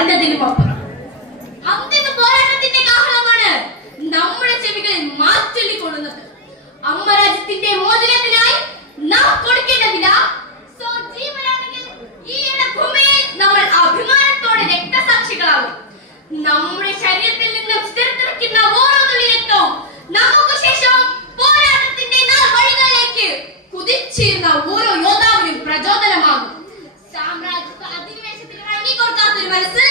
പറഞ്ഞതിനും അപ്പുറം അന്തിമ പോരാട്ടത്തിന്റെ കാഹളമാണ് നമ്മുടെ ചെവികളിൽ മാറ്റൊല്ലിക്കൊള്ളുന്നത്. അമ്മരാജ്യത്തിന്റെ മോചനത്തിനായി നാം കൊടുക്കേണ്ട വില സ്വജീവനാണെങ്കിൽ ഈ ഭൂമിയിൽ നമ്മൾ അഭിമാനത്തോടെ രക്തസാക്ഷികളാകും. നമ്മുടെ ശരീരത്തിൽ നിന്നും ചിതറിത്തെറിക്കുന്ന ഓരോ തുള്ളി രക്തവും നമുക്ക് ശേഷം പോരാട്ടത്തിന്റെ വഴികളിലേക്ക് കുതിച്ചേർന്ന ഓരോ യോദ്ധാവിനും പ്രചോദനമാകും. സാമ്രാജ്യത്വ അധിനിവേശത്തിൽ ഇറങ്ങിക്കൊടുക്കാത്തൊരു മനസ്സ്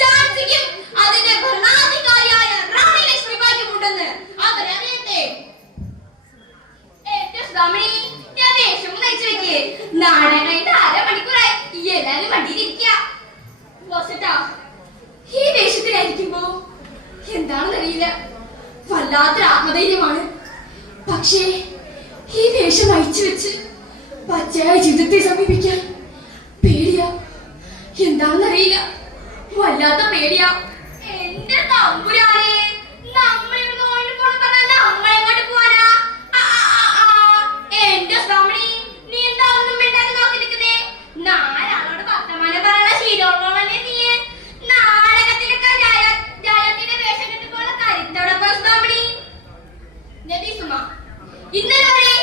ചാൻസിക്കും അതിന്റെ ഭരണാധികാരിയായ റാണി ലക്ഷ്മിബായിക്കും ഉണ്ടെന്ന് അവരറിയട്ടെ. ഞാൻ ദേഷ്യം നയിച്ചു വെക്കേ. നാടകമായിട്ട് അരമണിക്കൂറായി എല്ലാരും വണ്ടിയിലിരിക്കുക. ഈ ദേഷ്യത്തിലായിരിക്കുമ്പോ എന്താണെന്നറിയില്ല, വല്ലാത്തൊരു ആത്മധൈര്യമാണ്. പക്ഷേ ഈ വേഷം അയച്ചു വെച്ച് പച്ചയായ ജീവിതത്തെ സമീപിക്കാൻ പേടിയാ. എന്താണെന്നറിയില്ല, വല്ലാത്ത പേടിയാ. എന്റെ തമ്പുരാനെ, നമ്മളിവിടുന്ന് ഓടി പോണെന്ന് പറഞ്ഞാൽ നമ്മളെങ്ങോട്ട് പോവാനാ? എന്റെ സ്വാമി, നീ എന്താ ഒന്നും വേണ്ടാതെ നോക്കി നിൽക്കുന്നേ? നാലാളോട് വർത്തമാനം പറയണ ശീലമുള്ളവളല്ലേ നീ? നാടകത്തിലൊക്കെ ജയത്തിന്റെ വേഷം കിട്ടുമ്പോൾ കരുത്തോടൊപ്പം സ്വാമി. ഇന്നലെ വരെ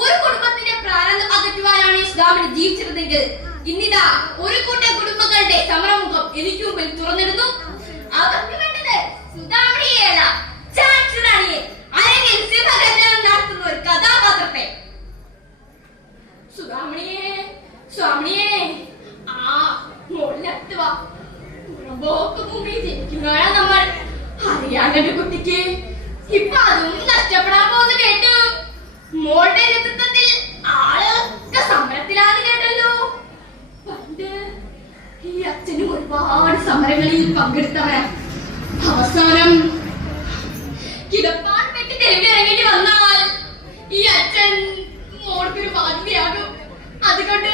ഒരു കുടുംബത്തിന്റെ പ്രാരംഭം അകറ്റുവാനാണ് ഇസ്ലാമിന് ജീവിച്ചിരുന്നെങ്കിൽ ഇന്നിതാ ഒരു കൂട്ടം കുടുംബങ്ങളുടെ സമരമുഖം എനിക്ക് മുമ്പിൽ തുറന്നിടുന്നു. അവർക്ക് വേണ്ടത് സുധാമണിയല്ല, ചാൻസുറാണിയെ അല്ലെങ്കിൽ സിംഹഗർജനം നടത്തുന്ന ഒരു കഥാപാത്രത്തെ. സുധാമണിയെ, സ്വാമിയെ, ആ മോളിനടുത്ത് വാ. പുറമ്പോക്ക് ഭൂമിയിൽ ജനിക്കുന്നതാണ് നമ്മൾ. അറിയാണ്ട് കുട്ടിക്ക് ഇപ്പൊ അതും നഷ്ടപ്പെടാൻ പോകുന്ന കേട്ടു. മോളുടെ നേതൃത്വത്തിൽ ആളൊക്കെ സമരത്തിലാന്ന് കേട്ടല്ലോ. പണ്ട് ഈ അച്ഛനും ഒരുപാട് സമരങ്ങളിൽ പങ്കെടുത്തവരാ. അവസാനം കിടപ്പാൻ വെട്ടി തെരുവിലിറങ്ങേണ്ടി വന്നാൽ ഈ അച്ഛൻ മോൾക്കൊരു ബാധ്യതയാകും. അതുകൊണ്ട്